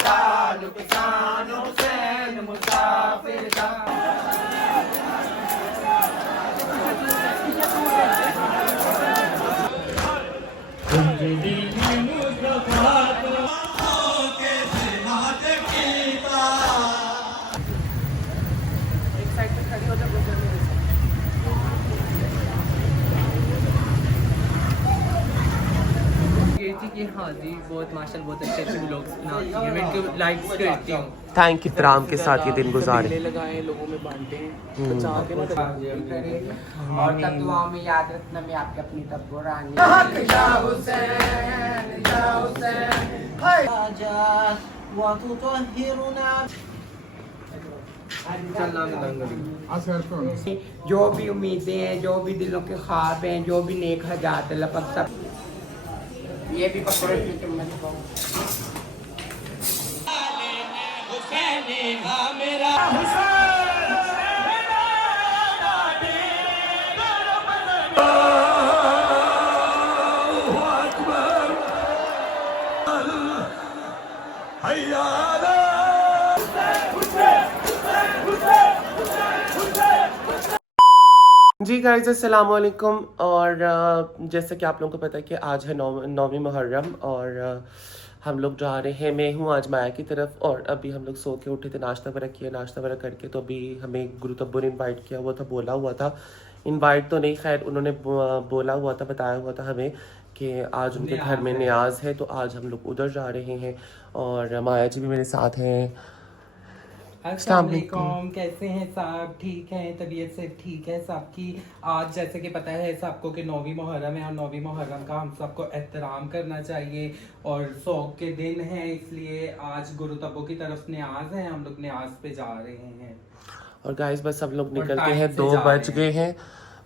दा नुकसान हुसैन मुसाफिर दा। कि हाँ जी बहुत माशाल्लाह बहुत अच्छे अच्छे व्लॉग्स बनाती है, मैं इनको लाइक्स करती हूँ। थैंक यू इतराम के साथ ये दिन गुजारे लगाए लोगों में बांटे और तब दुआओं में याद रखना मैं आपके अपनी तब रानी जो भी उम्मीदें हैं, जो भी दिलों के ख्वाब हैं, जो भी नेक हजात लपक सब ये भी पकड़ो जी गाइस अस्सलाम वालेकुम। और जैसा कि आप लोगों को पता है कि आज है 9वीं मुहर्रम और हम लोग जा रहे हैं, मैं हूँ आज माया की तरफ। और अभी हम लोग सो के उठे थे, नाश्ता वगैरह किया, नाश्ता वगैरह करके तो अभी हमें गुरु तब्बू ने इन्वाइट किया हुआ था, बोला हुआ था, इनवाइट तो नहीं खैर उन्होंने बोला हुआ था, बताया हुआ था हमें कि आज उनके घर में न्याज है, तो आज हम लोग उधर जा रहे हैं। और माया जी भी मेरे साथ हैं। अस्सलाम वालेकुम, कैसे हैं सब? ठीक हैं, तबीयत से ठीक है सबकी। आज जैसे कि पता है सबको कि 9वीं मुहर्रम है और 9वीं मुहर्रम का हम सबको एहतराम करना चाहिए और शौक के दिन है, इसलिए आज गुरु तब्बू की तरफ न्याज है, हम लोग न्याज पे जा रहे हैं। और गाइस बस सब लोग निकलते हैं, 2 बज गए हैं,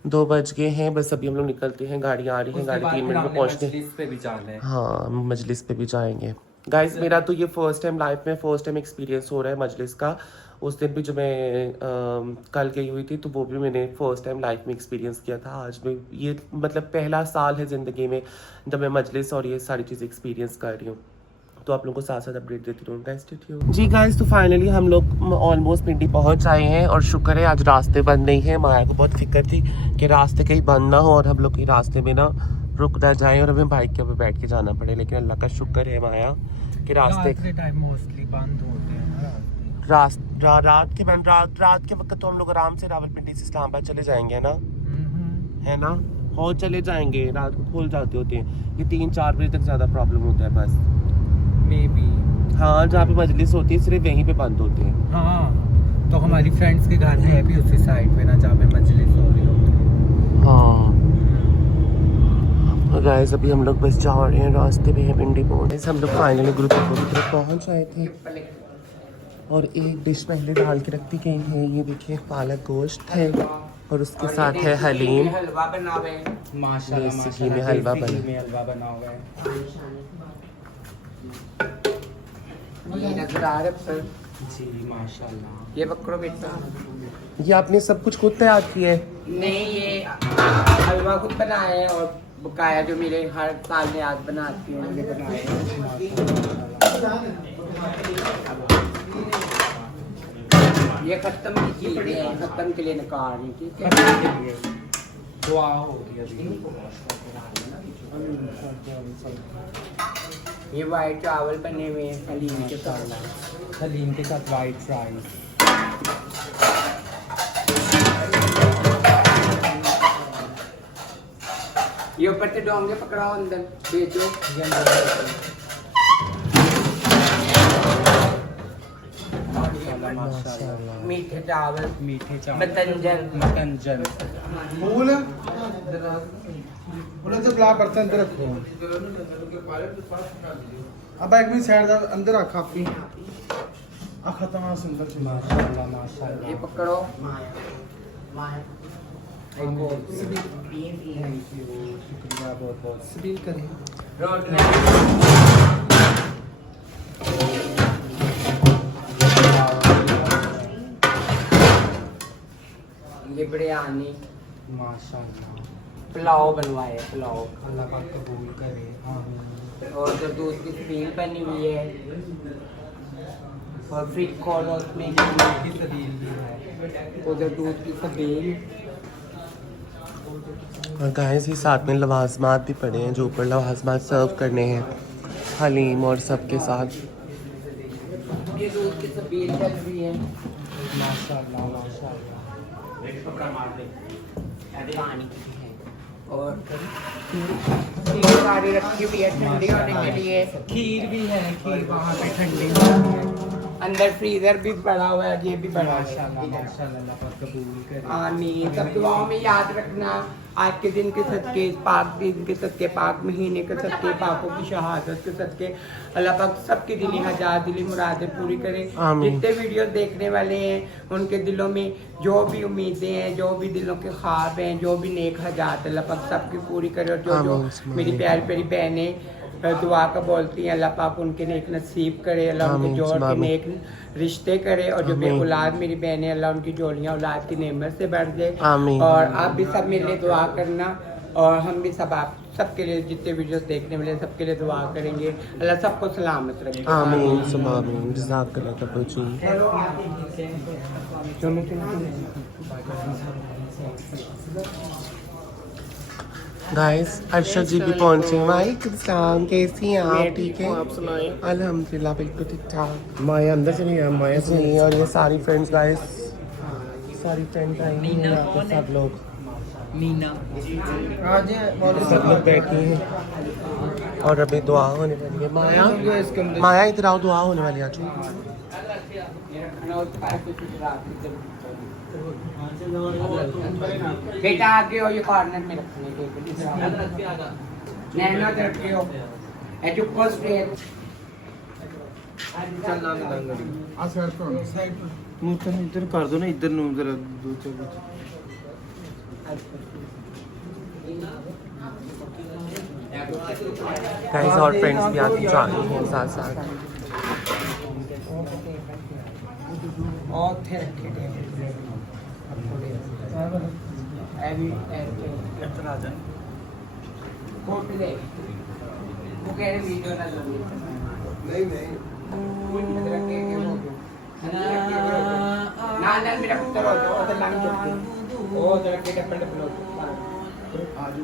2 बज गए हैं, बस अभी हम लोग निकलते हैं, गाड़ी आ रही है, गाड़ी 3 मिनट में पहुँचते हैं। मजलिस पे भी जाना है। हाँ मजलिस पे भी जाएंगे गाइस। मेरा तो ये फर्स्ट टाइम लाइफ में फर्स्ट टाइम एक्सपीरियंस हो रहा है मजलिस का। उस दिन भी जो मैं कल गई हुई थी तो वो भी मैंने फर्स्ट टाइम लाइफ में एक्सपीरियंस किया था। आज मैं ये मतलब पहला साल है ज़िंदगी में जब मैं मजलिस और ये सारी चीज़ें एक्सपीरियंस कर रही हूँ, तो आप लोगों को साथ साथ अपडेट देती रहूँगा गाइस। जी गाइस तो फाइनली हम लोग ऑलमोस्ट पिंडी पहुँच आए हैं और शुक्र है आज रास्ते बंद नहीं है। माया को बहुत फिक्र थी कि रास्ते कहीं बंद ना हो और हम लोग कहीं रास्ते में ना रुक ना जाए और हमें बाइक के ऊपर बैठ के जाना पड़े, लेकिन अल्लाह का शुक्र है माया कि रास्ते के टाइम मोस्टली बंद होते हैं रात के वक्त तो हम लोग आराम से रावलपिंडी से इस्लामाबाद चले जाएंगे ना, है ना, और चले जाएंगे, रात को खुल जाते होते हैं। ये 3-4 बजे तक ज़्यादा प्रॉब्लम होता है बस मे बी। हाँ जहाँ पे मजलिस होती है सिर्फ वहीं पे बंद होते हैं। हाँ तो हमारी फ्रेंड्स के घर है भी उसी साइड पे ना जहाँ पे मजलिस हो रही होती है। हाँ गाइस अभी हम लोग बस जा रहे हैं, रास्ते में है पिंडी पहुँच। हम लोग फाइनली गुरु तब्बू की तरफ पहुँच आए थे और एक डिश पहले डाल के रखती गई है, ये देखिए पालक गोश्त है और उसके साथ है हलीम, हलवा बना हुआ है माशाल्लाह देसी घी में हलवा बना हुआ है। ये नजर आ रहा है जी माशाल्लाह। ये पकड़ो बेटा। ये आपने सब कुछ खुद तैयार किया है? नहीं ये हलवा खुद बनाया है और बकाया जो मेरे हर साल में आज बनाती हूँ ये बनाए ये खत्म की चीजें हैं, खत्म के लिए निकाल रही, ठीक है। दुआ होगी अभी। ये वाइट चावल बने हुए हैं हलीम के साथ, हलीम के साथ वाइट राइस। ये ऊपर से डोंगे पकड़ाओ अंदर बेचो। मीठे चावल मतंजन फूल तो बला बर्तन अंदर रखो। अब एक मिनट साइड अंदर रखा आपकी खत्म सुंदर माशाल्लाह माशाल्लाह। ये पकड़ो शुक्रिया बहुत बहुत। सील करें ये बिरयानी माशाल्लाह। पुलाव बनवाए, पुलाव अल्लाह पाक कबूल करे। आमीन। और जो दूध की फील बनी हुई है और फिर खोलो उसमें की सबील भी है। उधर दूध की सबील। और गाइस ये साथ में लवाजमात भी पड़े हैं, जो ऊपर लवाजमात सर्व करने हैं हलीम और सबके साथ। ये दूध की सबील चल रही है। माशाल्लाह माशाल्लाह। पानी की है और सारी रखी हुई है ठंडी होने के लिए। खीर भी है, खीर वहाँ पे ठंडी है। अंदर फ्रीजर भी पड़ा हुआ है, ये भी बड़ा माशाल्लाह माशाल्लाह, अल्लाह पाक कबूल करे। आमीन। सब दुआओं में याद रखना, आज के दिन के सदके, पाक दिन के सदके, पाक महीने के सदके, पाकों की शहादत के सदके अल्लाह पाक सबकी दिली हजात दिली मुरादें पूरी करे। आमीन। जितने वीडियो देखने वाले हैं उनके दिलों में जो भी उम्मीदें हैं, जो भी दिलों के ख्वाब हैं, जो भी नेक हजात अल्लाह पाक सबकी पूरी करे। और जो जो आमीन। मेरी प्यारी प्यारी बहनें दुआ का बोलती हैं, अल्लाह पाक उनके नेक नसीब करे, अल्लाह उनके आमीन, जोड़ के आमीन। नेक रिश्ते करे। और जो आमीन। बेऔलाद मेरी बहनें, अल्लाह उनकी जोड़ियाँ औलाद की नेमत से बढ़ जाए। आमीन। और आप भी सब मेरे लिए दुआ करना, और हम भी सब आप सबके लिए, जितने वीडियोस देखने वाले सबके लिए दुआ करेंगे। अल्लाह सबको सलामत रखे। आमीन सुम आमीन। जज़ाकल्लाह तब्बू जी। गाइस अर्शद जी भी पहुंचे। वालेकुम सलाम, कैसी हैं आप? ठीक है, आप सुनाएं। अल्हम्दुलिल्लाह बिल्कुल ठीक ठाक। माया अंदर चली गया, माया जी, और ये सारी फ्रेंड्स गाइस, सारी फ्रेंड्स आई हुई हैं यहाँ पे, सब लोग मीना सब लोग बैठे हैं और अभी दुआ होने वाली है। माया, माया इधर आओ, दुआ होने वाली है। आज बेटा आगे हो, ये कॉर्नर में रखने के नैनो रखे हो, चुप्पो स्ट्रेट। इधर कर दो ना, इधर नु जरा दो चार गाइस और फ्रेंड्स भी आगे जा रही हैं साथ साथ। और थे रखे थे अभी कोट ले वो कह रहे वीडियो ना जरूर नहीं ना ना मेरा पुत्र हो जाओ तो लांग दो ओ जरा के डबल डबल आजू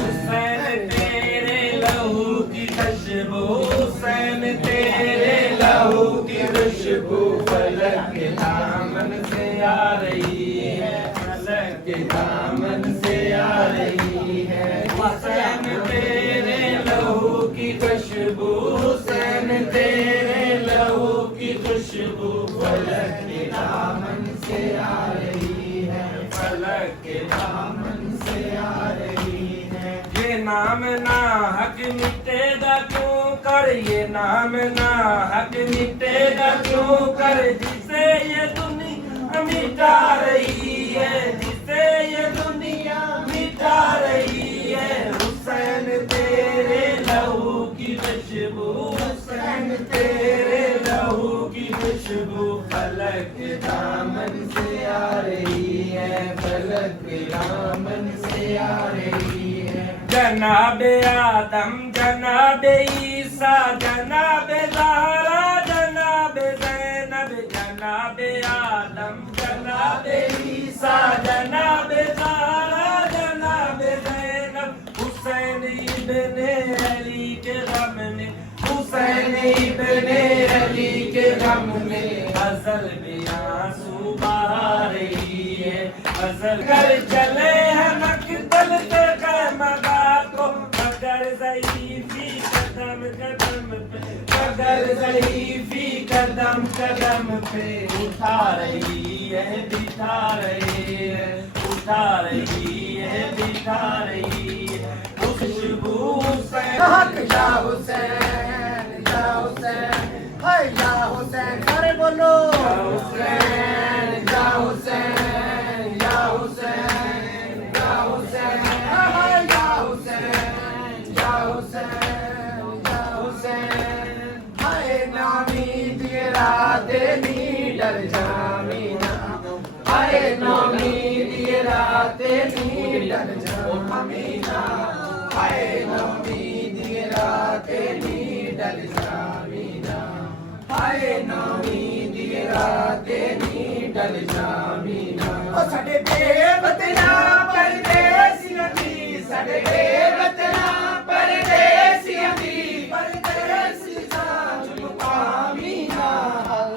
हुसैन तेरे लहू की खुशबू, हुसैन तेरे लहू की खुशबू फलक के दामन से आ रही है, फलक के दामन से आ रही है। हुसैन तेरे लहू की खुशबू, हुसैन तेरे लहू की खुशबू फलक के दामन से आ रही है, फलक के दामन से आ रही है। ये नाम ना हक मिटेगा क्यों कर, ये नाम ना हक मिटेगा क्यों कर, जिसे ये दुनिया मिटा रही है, जिसे ये दुनिया मिटा रही है। हुसैन तेरे लहू की खुशबू, हुसैन तेरे लहू की खुशबू फलक के दामन से आ रही है, फलक के दामन से आ रही है। जनाबे आदम, जनाबे ईसा, जनाबे ज़हरा, जनाबे ज़ैनब, जनाबे आदम, जनाबे ईसा, जनाबे ज़हरा, जनाबे ज़ैनब। हुसैन इब्ने अली के गम में, हुसैन इब्ने अली के गम में अज़ल में आंसू बहा रही है, अज़ल कर चले हैं मक़तल कदम पे उठा रही है बिठा रही है, उठा रही है बिठा रही है, खुशबू से या हुसैन या हुसैन हाय या हुसैन, अरे बोलो हुसैन या हुसैन या हुसैन या हुसैन हाय या हुसैन या हुसैन या हुसैन हाय नामी दिए राते नी डर जामीना, हाय नामी दिए राते नी डर जामीना, हाय नामी दिए राते नी डर जामीना, हाय नामी दिए राते नी डर जामीना। ओ सडे बेवतना परदेसियां दी, सडे बेवतना परदेसियां दी, परदेसी साथ मुकामीना,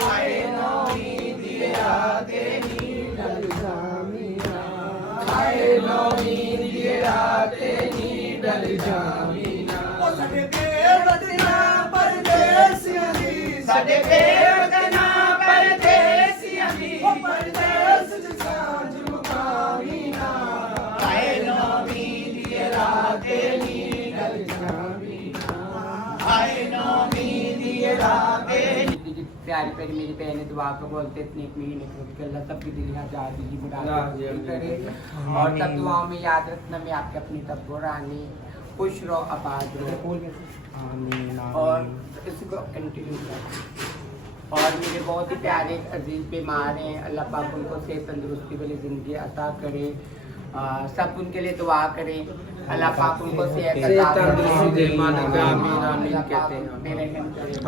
हाय नामी दिए राते नी डर जामीना, हाय नामी दिए राते नी डर जामीना। ओ सडे बेवतना परदेसियां दी, सडे बेवतना परदेसियां दी, ओ परदेस साथ मुकामीना, हाय नामी दिए राते नी डर जामीना, हाय नामी दिए राते। प्यारी प्यारी मेरी बहनें दुआ को बोलते इतने एक महीने के अल्लाह सबकी दिल आजादी की मुराद करे, और सब दुआओं में याद रखना मैं आपके अपनी तब्बो रानी, खुश रहो आबाद रहो, और इसको कंटिन्यू करो। और मेरे बहुत ही प्यारे अजीज बीमार हैं, अल्लाह पाक उनको सेहत तंदुरुस्ती वाली ज़िंदगी अता करे, सब उनके लिए दुआ करें, अल्लाह पाक उनको सेहत तंदुरुस्ती दे, आमीन आमीन कहते हैं,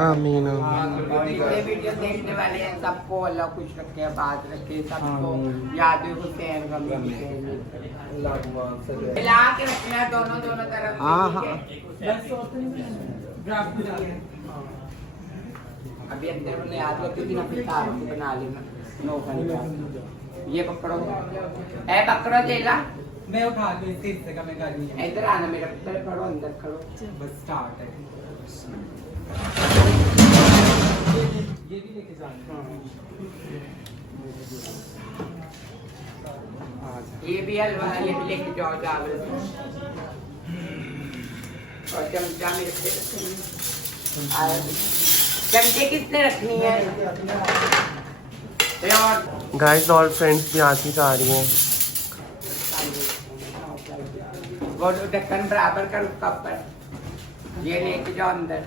आमीन। और ये वीडियो देखने वाले हैं सबको अल्लाह खुश रखे, आबाद रखे, सबको याद हुसैन गम हुसैन मिला के रखना है दोनों दोनों तरफ। हाँ हाँ अभी अंदर उन्हें याद रखी थी ना, फिर तार को बना लेना नो। ये पकड़ो, ए पकड़ो जेला, मैं उठा लूँ इस हिस्से का, मैं कर नहीं इधर आना मेरा पुत्र, खड़ो अंदर खड़ो, बस स्टार्ट है। ये भी लेके जाना, ये भी हलवा, ये भी लेके जाओ चावल, और चमचा मेरे पे चमचे किसने रखनी है? और गाइस और फ्रेंड्स भी आती जा रही हैं। वो ढक्कन बराबर कर उसका ऊपर, ये लेके जाओ अंदर।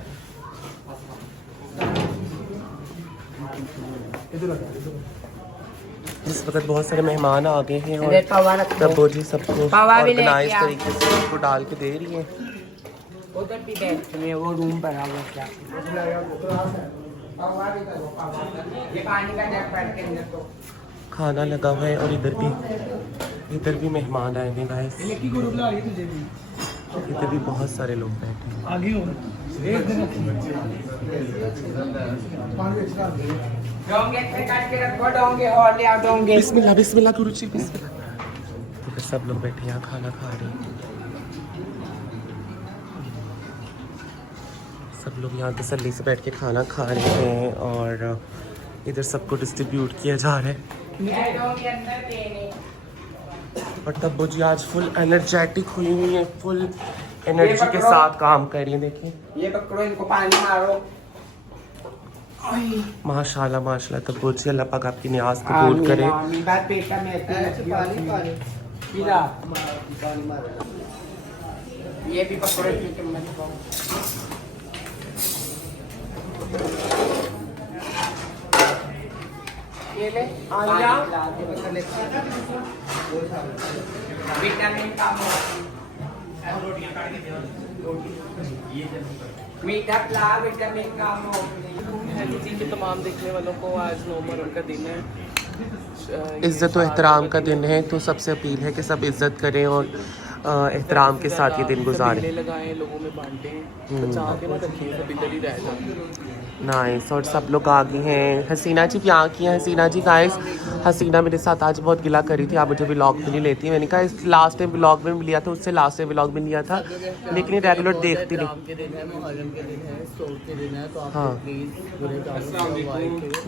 इस वक्त बहुत सारे मेहमान आ गए हैं अरे पवा और रखो। तब्बो जी सबको पवा भी लेके ऑर्गेनाइज आओ। तरीके से उनको डाल के दे रही हैं। उधर भी बैठ में वो रूम भरा हुआ क्या, ये पानी का जग भर के अंदर तो खाना लगा हुआ है और इधर भी मेहमान आए हैं गाइस। की गुरु बुला रही है तुझे भी, इधर भी बहुत सारे लोग बैठे हैं। आगे हो एक दिन डोंगे से काट के रखो, डोंगे और ले आओ डोंगे। बिस्मिल्लाह बिस्मिल्लाह गुरु जी बिस्मिल्लाह। तो फिर सब लोग बैठे यहाँ खाना खा रहे हैं। सब लोग यहाँ तसल्ली से बैठ के खाना खा रहे हैं और इधर सबको डिस्ट्रीब्यूट किया जा रहा है। डोंगे अंदर देने। और तब्बो जी आज फुल एनर्जेटिक हुई हुई है, फुल एनर्जी के साथ काम कर रही है। देखिए ये पकड़ो, इनको पानी मारो। माशाल्लाह माशाल्लाह तब्बो जी, अल्लाह पाक आपकी नियाज कबूल करे। आमीन। बात पेटा में ये भी पकड़ो, इसमें चम्मच को। ये ले विटामिन का मीठा प्ला विटामिन का जी के तमाम देखने वालों को आज नवंबर उनका दिन है, इज़्ज़त और एहतराम का दिन है। तो सबसे अपील है कि सब इज़्ज़त करें और एहतराम के साथ ये दिन गुजारे। लगाए, लोगों में बांटे, बचा के मत रखिए, सब इधर ही रह जाए। नाइस। और सब लोग आ गए हैं। हसीना जी भी आ गई हैं। हसीना जी गाइस, हसीना मेरे साथ आज बहुत गिला करी थी, आप मुझे व्लॉग में नहीं लेती। मैंने कहा इस लास्ट टाइम व्लॉग में लिया था, उससे लास्ट टाइम व्लॉग में लिया था, लेकिन ये रेगुलर देखती नहीं। हाँ,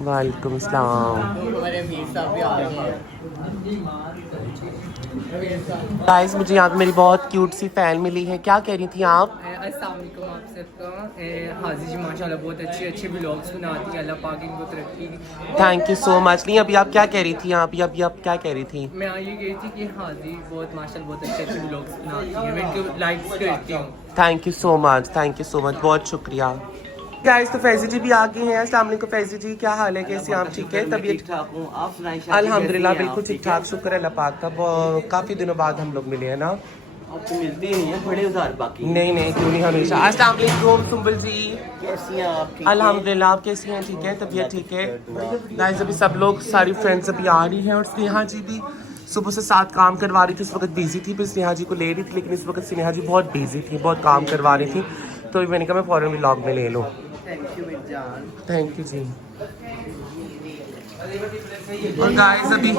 वालेकुम अस्सलाम। गाइस मुझे यहाँ पे मेरी बहुत क्यूट सी फैन मिली है। क्या कह रही थी आप? अस्सलाम वालेकुम आप सबका। हाजी जी माशाल्लाह बहुत अच्छे व्लॉग्स बनाती है, अल्लाह पाक इनको तरक्की। Thank you so much. नहीं अभी आप क्या कह रही थी? अभी आप क्या कह रही थी? मैं ये कही थी कि हाजी बहुत माशाल्लाह बहुत अच्छे व्लॉग्स बनाती है, मैं इनको लाइक्स करती हूँ। थैंक यू सो मच, बहुत शुक्रिया। गाइस तो फैजी जी भी आ गए हैं। अस्सलाम वालेकुम फैजी जी, क्या हाल है, कैसे आप? ठीक है, तबीयत ठीक ठाक हूँ, आप सुनाइए। अल्हम्दुलिल्लाह बिल्कुल ठीक ठाक, शुक्र है अल्लाह पाक का। काफ़ी दिनों बाद हम लोग मिले हैं ना। आप तो मिलते ही नहीं है, बड़े उधार बाकी। नहीं क्यों नहीं, हमेशा। अस्सलाम वालेकुम सुंबल जी, कैसी हैं आप? ठीक हैं? अल्हम्दुलिल्लाह, आप कैसी हैं? ठीक है, तबीयत ठीक है। गाइस अभी सब लोग, सारी फ्रेंड्स अभी आ रही हैं। और स्नेहा जी भी सुबह से साथ काम करवा रही थी, उस वक्त बिजी थी, फिर स्नेहा जी को ले रही थी, लेकिन इस वक्त स्नेहा जी बहुत बिजी थी, बहुत काम करवा रही थी, तो मैंने कहा मैं फौरन व्लॉग में ले लूँ। थैंक यू जी। और गाइस अभी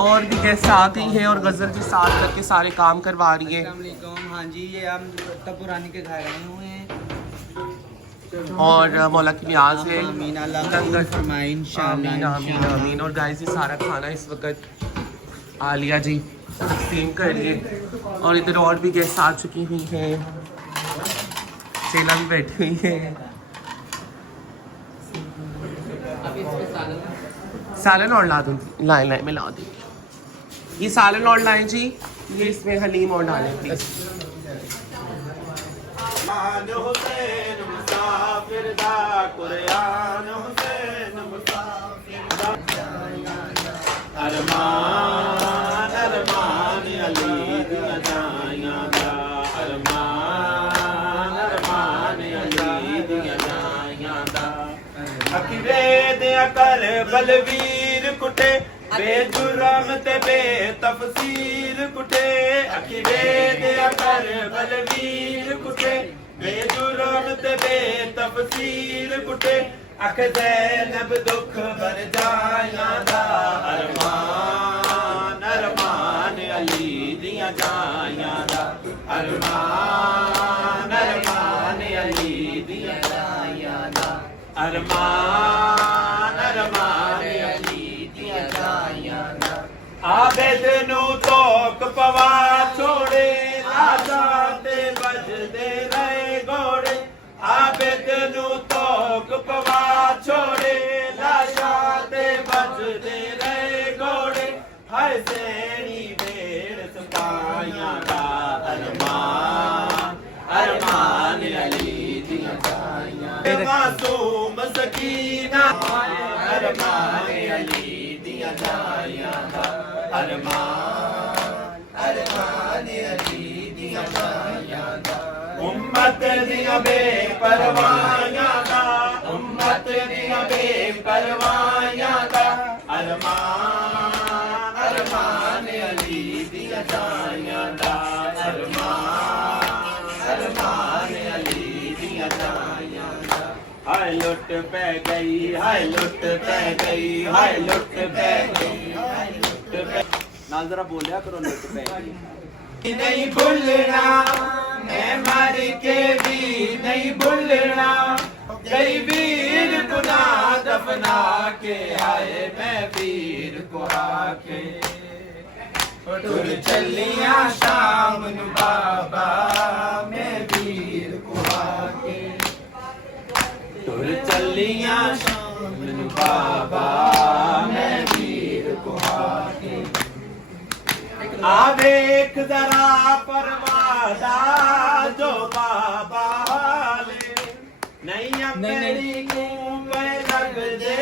और भी गेस्ट आ गई है और गजल जी साथ करके सारे काम करवा रही है। हाँ जी, ये हम तब पुरानी के घर आए हुए हैं और मौला की न्याज है। आमीन, अल्लाह कबूल फरमाए इंशाअल्लाह। आमीन आमीन। और गाइस ये सारा खाना इस वक्त आलिया जी तकसीम कर लिए। और इधर और भी गेस्ट आ चुकी हुई हैं, शेला भी बैठी हुई है। सालन और ला दूँ? लाए मैं ला दूँगी। ये सालन और लाएं जी, ये इसमें हलीम और डालें प्लीज। कर बलवीर कुटे बेजुर्म ते बेतफसीर कुटे। अखिरे दिया कर बलवीर कुटे बेजुर्म ते बेतफसीर कुटे। अख ज़ैनब दुख भर जाया दा अरमान अरमान अली दिया जाया दा अरमान अरमान अली दिया जाया दा अरमान अरमान अली दिया जाया दा। आबेद नू तोक पवा छोड़े लाशा ते बजदे रहे घोड़े। आबेद नू तोक पवा छोड़े लाशा ते बजदे रहे घोड़े। हाय सेनी बेड़ सपाया दा अरमान अरमान अली दिया जाया। मासूम सकीना अरमान अली दिया जाया दा अरमान अरमान अली दिया जाया दा। उम्मत दिया बेपरवाया दा उम्मत दिया बेपरवाया दा अरमान अरमान अली दिया जाया दा अरमान अरमान अली दिया जाया दा। हाय लुट पै गई हाय लुट पै गई हाय लुट पै गई हाय लुट पै। ना जरा बोलिया करो लुट पै गई। नहीं भूलना मैं मर के भी नहीं भूलना। कई वीर गुनाह दफना के आए मैं वीर को आके। तुर चलिया शाम नू बाबा मैं वीर को आके। तुर चलिया शाम नू बाबा मैं वीर को आके। आ देख जरा परवादा जो बाबा हाले नहीं मेरी गए लग दे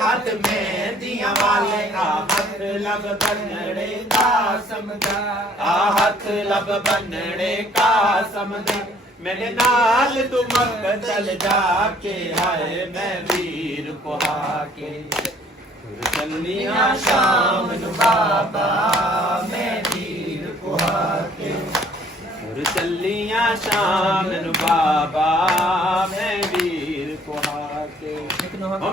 हाथ में दिया वाले। आ हाथ लब बनने का समझा आ हाथ लब बनने का समझा। मेरे नाल तू मक्का चल जाके आए मैं वीर को हाके। चलिया शाम नू बाबा मैं वीर को और चलिया शाम नु बाबा मैं वीर कुहाके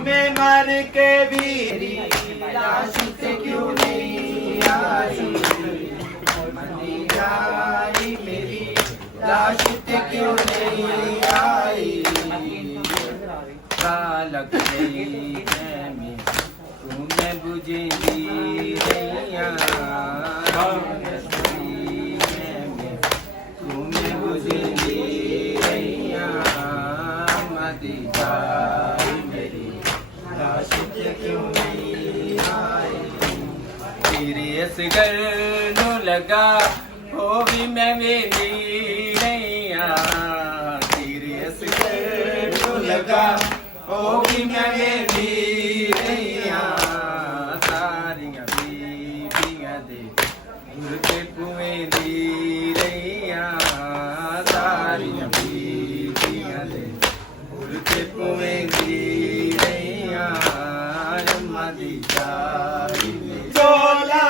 मैं मर के वीरी लाश से क्यों नहीं आई मेरी लाश से क्यों नहीं आई लग गई मैं तुम्हें बुझेगी रैया तुम्हें बुझेगी रैया मदी जाई मेरी लाश क्यों नहीं आई तेरे असगर नु लगा हो भी मैं मेरी रैया तेरे असगर नु लगा ओ भी मैं मेरी रैया सारियां बीबियां दे गुर के कुएं दी रैया सारियां बीबियां दे गुर के कुएं दी रैया अम्मा दी जाई चोला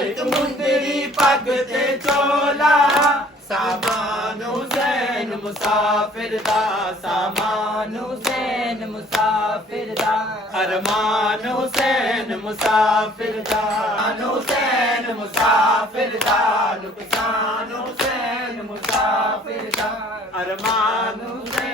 एक मुंदरी पग ते चोला सामान हुसैन मुसाफिर दा सामान हुसैन मुसाफिर दा अरमान हुसैन मुसाफिर दा हुसैन मुसाफिर दा नुकसान हुसैन मुसाफिर दा अरमान हुसैन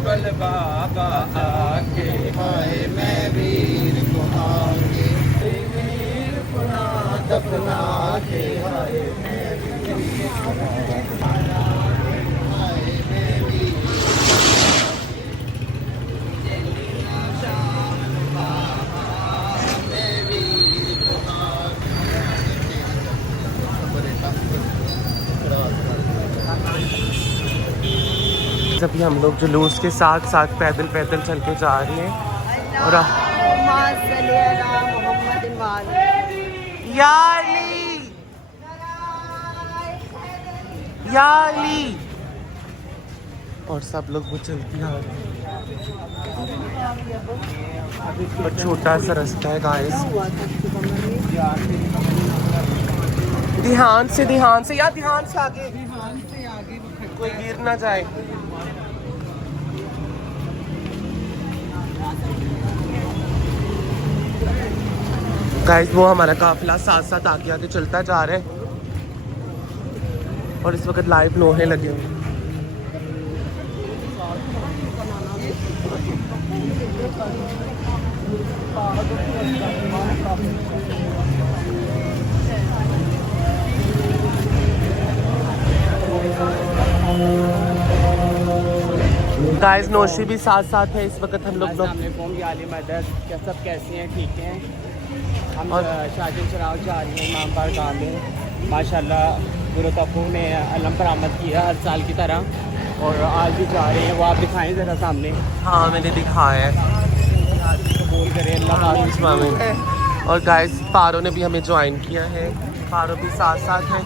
बल बाबा आके हाय मैं वीर को आके वीर को ना दफना के हाय मैं वीर को हाय मैं वीर मैं वीर को अभी हम लोग जुलूस के साथ साथ पैदल पैदल चल के जा रहे हैं और या अली या अली और सब लोग वो चलती आ रहे हैं और छोटा सा रास्ता है गाइस ध्यान से यार ध्यान से आगे कोई गिर ना जाए गाइस वो हमारा काफिला साथ साथ आगे आगे चलता जा रहा है और इस वक्त लाइव लोहे लगे हुए गाइस नौशी भी साथ साथ है इस वक्त हम लोग आली मदद क्या सब कैसे हैं ठीक हैं हम और शादिन चराव जा रही हैं इमाम बार गाँव में माशाल्लाह गुरु तपू ने अलम बरामद किया हर साल की तरह और आज भी जा रहे हैं वो आप दिखाएं ज़रा सामने हाँ मैंने दिखाया है बोल करें अल्लाह हाफिज़ मामी और गाइस पारो ने भी हमें ज्वाइन किया है पारो भी साथ साथ है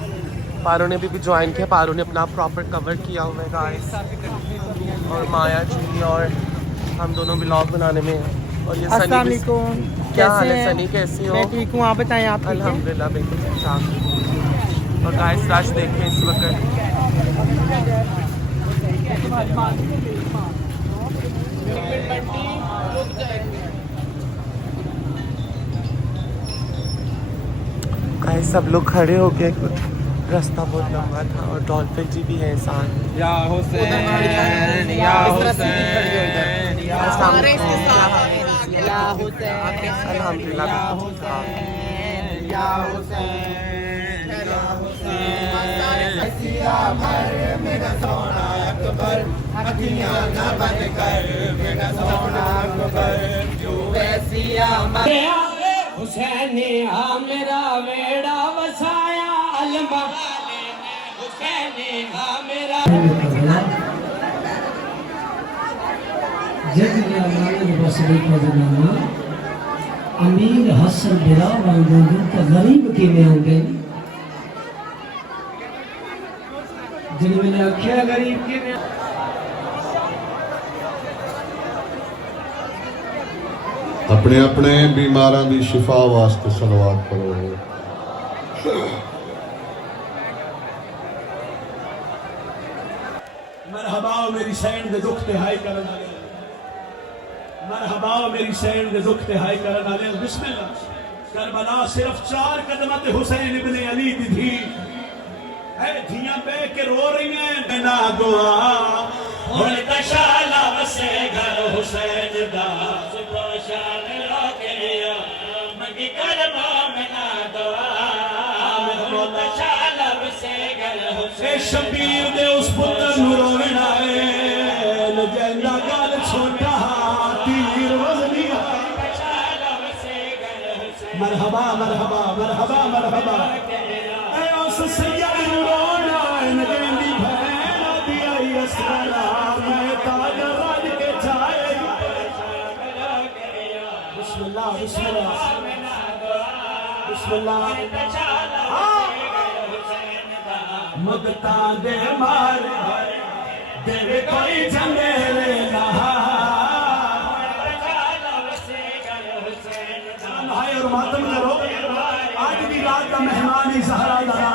पारो ने भी ज्वाइन किया पारो ने अपना प्रॉपर कवर किया हुआ है गाइस और माया जी और हम दोनों ब्लॉग बनाने में हैं और ये सनी भी क्या हाल है सनी कैसी हो मैं ठीक हूँ आप बताएं आप अल्हम्दुलिल्लाह बिल्कुल ठीक ठाक और गाइस रश देखिए इस वक्त गाइस सब लोग खड़े हो गए रास्ता बहुत लंबा था और डॉल्फिन जी भी है साथ या हुसैन या हुसैन हुसैनी हाँ मेरा वेड़ा वसाया अलमा हुसैनी हाँ मेरा अमीर हसन बिरा वांगू तो गरीब किवें होंगे जिन मैंने आख्या गरीब किवें अपने अपने बीमारां दी शिफा वास्ते सलवात करो। मरहबा मेरी सैन दे दुख तिहाई करन वाले, मरहबा मेरी सैन दे दुख तिहाई करन वाले। बिस्मिल्लाह। करबला सिर्फ 4 कदम ते हुसैन इब्ने अली दी थी है धियां बह के रो रही हैं ना दुआ हुन तशाला वसे घर हुसैन दा सुबह शाम रोके मंगी करबा में ना दुआ हुन तशाला वसे घर हुसैन शबीर दे उस पुत्र नु रोवना है लजैंदा गल छोटा तीर वजनी मरहबा मरहबा मरहबा मरहबा ऐ उस सैयद नु रोना नगेंदी भैन दी आई असरा मैं ताज राज के जाए बिस्मिल्लाह बिस्मिल्लाह बिस्मिल्लाह मगता दे मार देवे कोई जंगेरे नहा और मातम करो आज की रात का मेहमान ही सहरा दरा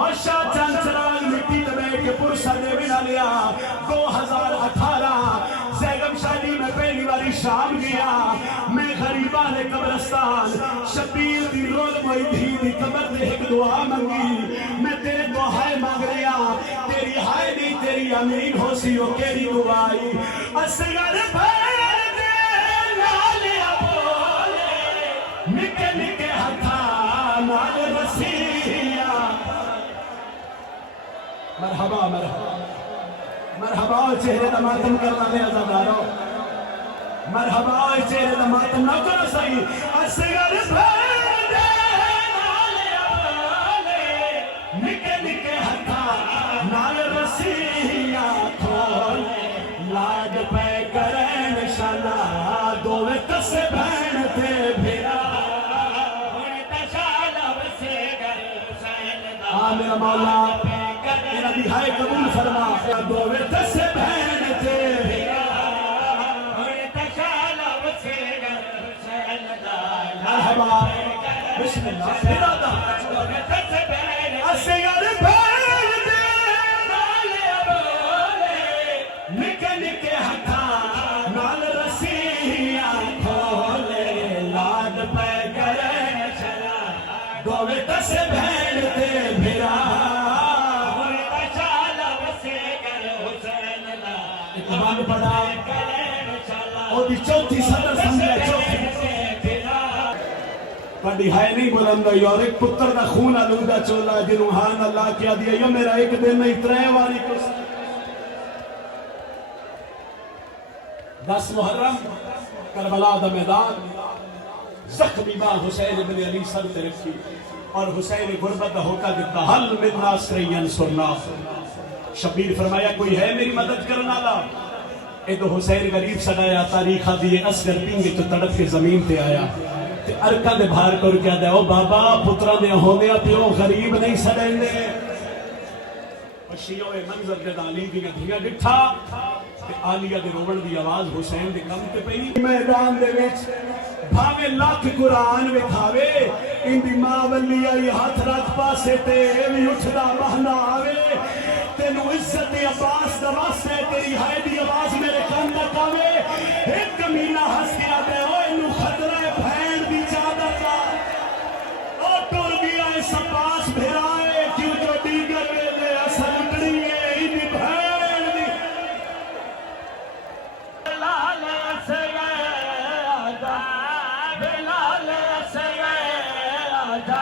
और शाह चंद चराग मिट्टी दबे के पुरसा देवी ना लिया 2018 सैगम शादी में पहली बारी शाम गया मैं गरीबा ने कब्रस्तान शबीर दी रोल मोई धी दी कब्र ते एक दुआ मंगी मैं तेरे को हाय मांग रिया तेरी हाय नहीं तेरी अमीन हो सी ओ केरी दुआई असगर भर दे नाल बोले निके निके हथा नाल रसिया मरहबा मरहबा मरहबा चेहरे दा मातम करना ले अज़ादारो मरहबा चेहरे दा मातम ना करो सही असगर भर दे नाल बोले निके निके हथा नाल रसिया खोले लाड पे करन शाला दोवे तसे बहन थे भिरा हुन तशाला वसे घर हुसैन दा मेरा मौला मेरा दिहाई कबूल फरमा दोवे तसे बहन थे भिरा हुन तशाला वसे घर हुसैन दा मरहबा बिस्मिल्लाह इरादा दोवे तसे बहन असगर भर दे नाल बोले निके निके हथा नाल रसिया खोले लाड पे करन चला दोवे तसे बहन थे भिरा हुन तशाला वसे घर हुसैन दा इकबाल पड़ा ओदी चौथी सदर समझे चौथी बड़ी है नहीं बुलंद और एक पुत्र का खून आलूदा चोला जिन्हों हान अल्लाह क्या दिया यो मेरा एक दिन नहीं 3 वारी को 10 मुहर्रम करबला दा मैदान जख्मी मां हुसैन इब्ने अली सर ते रखी और हुसैन गुरबत दा होका दिता हल मिन नासरियन सुन्ना शबीर फरमाया कोई है मेरी मदद करने वाला ए तो हुसैन गरीब सदाया तारीख दिए असगर पिंग तो तड़प के जमीन पे आया ते अरका दे बाहर कर क्या दे ओ बाबा पुत्रा दे होंदे पियो गरीब नहीं सडेंदे पशियो ए मंजर दे अली दी धिया डिठा ते आलिया दे रोवण दी आवाज हुसैन दे कम ते पई मैदान दे विच भावे लाख कुरान विखावे इंदी मां वली आई हाथ रख पासे ते भी उठदा बहना आवे तेनू इज्जत अब्बास दा वास्ते तेरी हाय दी आवाज मेरे कान तक आवे एक कमीना हंस के आते ओ इनू खतरा है भैन दी चादर दा ओ टुर गया इस अब्बास भिराए क्यों जो दीगर वेले असल उठड़ी है इंदी भैन दी बेलाल असगर आजा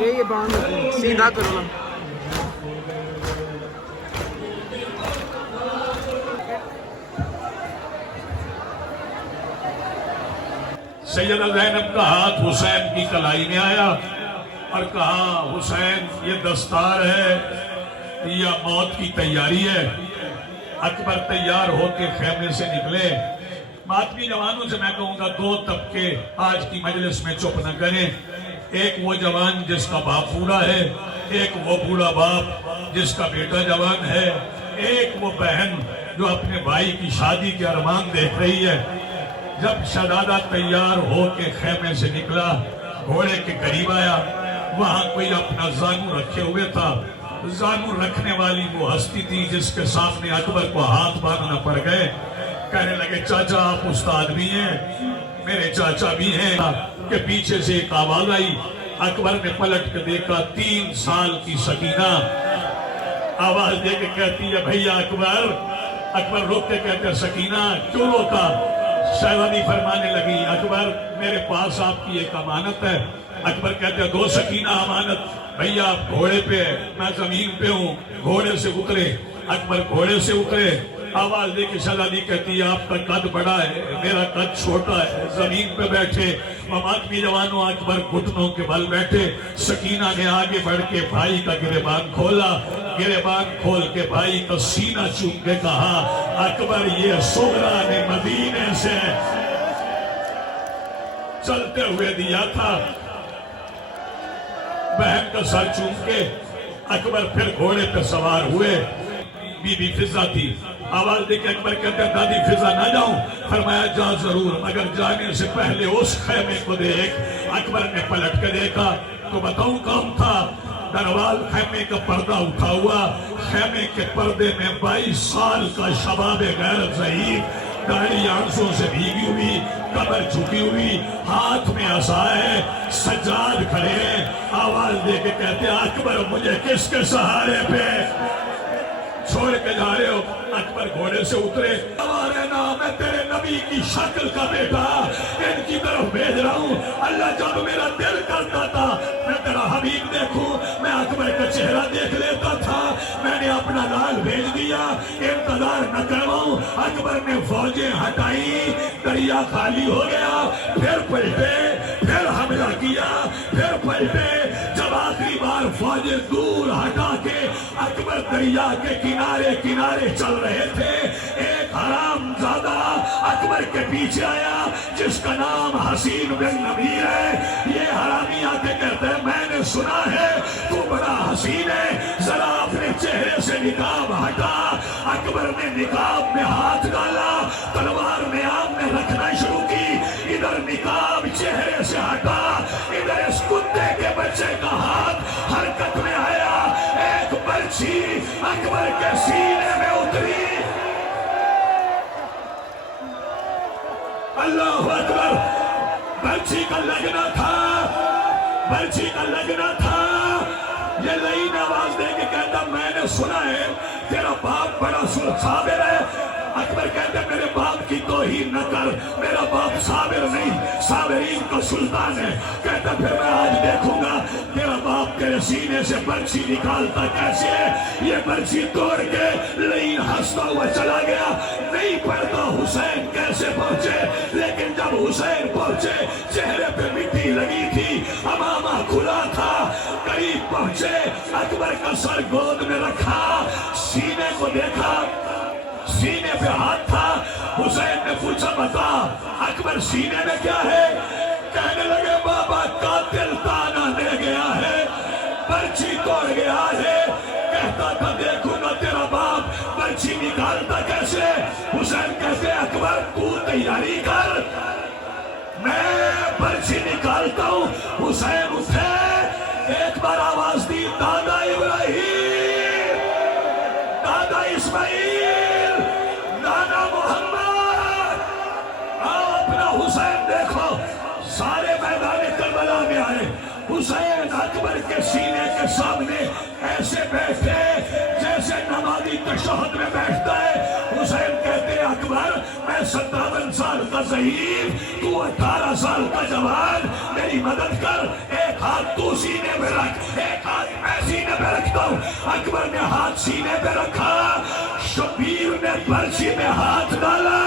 ये बांध सीधा करो ना। सैयदा ज़ैनब का हाथ हुसैन की कलाई में आया और कहा, हुसैन ये दस्तार है या मौत की तैयारी है। अकबर तैयार होकर खेमे से निकले। मातमी जवानों से मैं कहूंगा दो तबके आज की मजलिस में चुप न करें। एक वो जवान जिसका बाप बूढ़ा है, एक वो बूढ़ा बाप जिसका बेटा जवान है, एक वो बहन जो अपने भाई की शादी के अरमान देख रही है। जब शहजादा तैयार होके खेमे से निकला, घोड़े के करीब आया, वहां कोई अपना जानू रखे हुए था। जानू रखने वाली वो हस्ती थी जिसके सामने अकबर को हाथ बांधना पड़ गए। कहने लगे, चाचा आप उस्ताद भी हैं, मेरे चाचा भी हैं। के पीछे से एक आवाज आई। अकबर ने पलट के देखा, 3 साल की सकीना आवाज दे के कहती है, भैया अकबर। अकबर रोक के कहते, सकीना क्यों रोता? शहजादी फरमाने लगी, अकबर मेरे पास आपकी एक अमानत है। अकबर कहते, दो सकीना अमानत। भैया आप घोड़े पे है, मैं जमीन पे हूँ। घोड़े से उतरे। अकबर घोड़े से उतरे। आवाज दे के शहजादी कहती है, आपका कद बड़ा है, मेरा कद छोटा है। जमीन पे बैठे आदमी जवानों, अकबर घुटनों के बल बैठे। सकीना ने आगे बढ़ के भाई का गिरेबान खोला। गिरेबान खोल के भाई का सीना चूम के कहा, अकबर ये सुगरा ने मदीने से चलते हुए दिया था। बहन का सर चूम के अकबर फिर घोड़े पे सवार हुए। बीबी फिजा थी। आवाज देके अकबर कहते, दादी फिजा ना जाऊं? फरमाया, जा जरूर, मगर जाने से पहले उस खेमे को देख। अकबर ने पलट के देखा तो बताऊं कौन था? दरवाल खेमे का पर्दा उठा हुआ। खेमे के पर्दे में 22 साल का शबाबे गैर ज़हीर, दाढ़ी आंसुओं से भीगी हुई, कमर झुकी हुई, हाथ में असा है, सज्जाद खड़े हैं। आवाज देके कहते, अकबर मुझे किसके सहारे पे छोड़ के जा रहे हो? अकबर घोड़े से उतरे। हमारे नाम है तेरे नबी की शक्ल का बेटा, इनकी तरफ भेज रहा हूँ। अल्लाह जब मेरा दिल करता था मैं तेरा हबीब देखूं, मैं अकबर का चेहरा देख लेता था। मैंने अपना लाल भेज दिया, इंतजार न करवाऊं। अकबर ने फौजें हटाई, दरिया खाली हो गया। फिर पलटे, फिर हमला किया, फिर पलटे। जब आखिरी बार फौजें दूर हटा के अकबर दरिया के किनारे किनारे चल रहे थे, एक हरामजादा अकबर के पीछे आया जिसका नाम हसीन बिन नबीर है। ये हरामी आके कहते हैं, मैंने सुना है तू बड़ा हसीन है, जरा अपने चेहरे से निकाब हटा। अकबर ने निकाब में हाथ डाला, तलवार में आमने रखना शुरू की। इधर निकाब चेहरे से हटा, इधर इस कुत्ते के बच्चे का हाथ हरकत में आया। एक बर्छी अकबर के सीने में उतरी। अल्लाह अकबर, बर्छी का लगना था। पर्ची का लगना था। ये नई आवाज दे के कहता मैंने सुना है तेरा बाप बड़ा साबिर है। अकबर कहते मेरे बाप की तौहीन न कर, मेरा बाप साबिर नहीं साबिरीन का सुल्तान है। कहता फिर मैं आज देखूंगा तेरा बाप तेरे सीने से पर्ची निकालता कैसे है। ये पर्ची तोड़ के लईन हंसता हुआ चला गया। नहीं पढ़ता हुसैन कैसे पहुंचे, लेकिन जब हुसैन पहुंचे चेहरे पे मिट्टी लगी थी, अमामा खुला था। करीब पहुंचे, अकबर का सर गोद में रखा, सीने को देखा, सीने पे हाथ था। हुसैन ने पूछा बता अकबर सीने में क्या है। कहने लगे बाबा कातिल ताना दे गया है, पर्ची तोड़ गया है। कहता था देखूंगा तेरा बाप पर्ची निकालता कैसे। हुसैन कहते अकबर तू तैयारी कर, मैं पर्ची निकालता हूं। हुसैन उठे, एक बार आवाज दी दादा इब्राहिम, दादा इस्माइल, नाना मोहम्मद, आओ अपना हुसैन देखो। सारे मैदान करबला में आए। हुसैन अकबर के सीने के सामने ऐसे बैठे जैसे नमाजी तशहहुद में बैठता है। हुसैन कहते अकबर मैं 57 साल का ज़हीर, तू 18 साल का जवान, मेरी मदद कर। एक हाथ तू सीने में रख, एक हाथ मैं सीने में रखता हूँ। अकबर ने हाथ सीने पे रखा, शबीर ने पर्ची में हाथ डाला,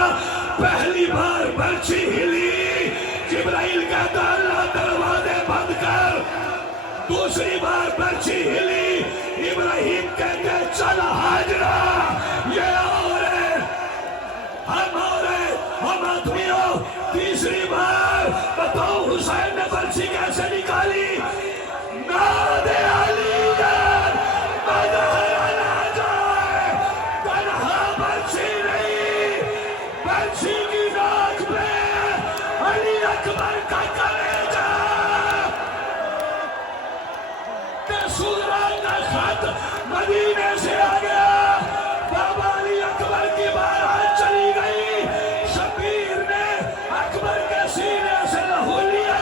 पहली बार पर्ची हिली। जिब्राइल कहता अल्लाह दरवाजे बंद कर। दूसरी बार पर्ची हिली, इब्राहिम कहते चल हाजरा, ये और हम और हम आदमी हो। तीसरी बार बताओ हुसैन ने पर्ची कैसे निकाली। नादे अली पर्ची नहीं, पर्ची की नाक पे अली अकबर का कलेजा, सूरा का खत मदीने से आ गया। बाबा अली अकबर की बारात चली गई। शबीर ने अकबर के सीने से लहू लिया,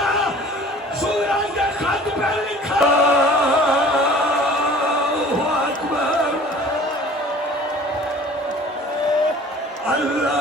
सूरा के खत पे लिखा अकबर अल्लाह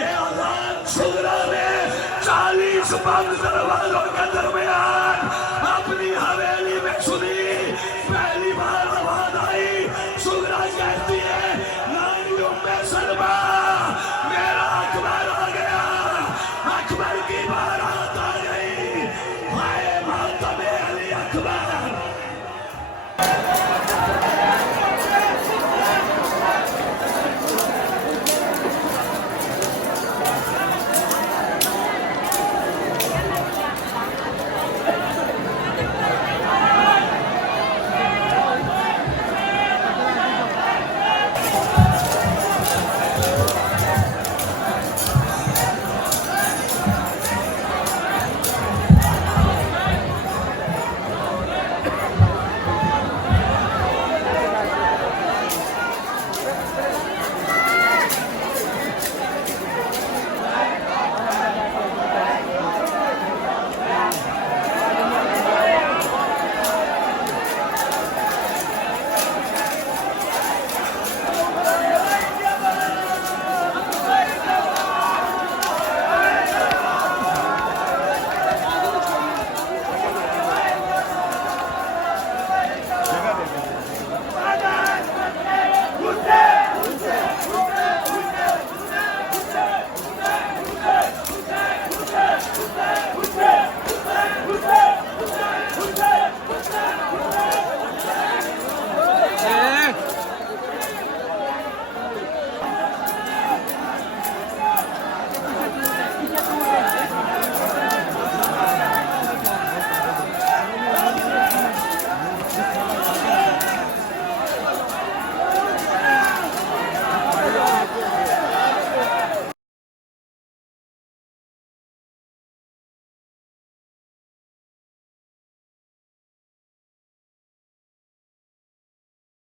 ये अज़ान सुगरा में 40 बंद दरवाजों के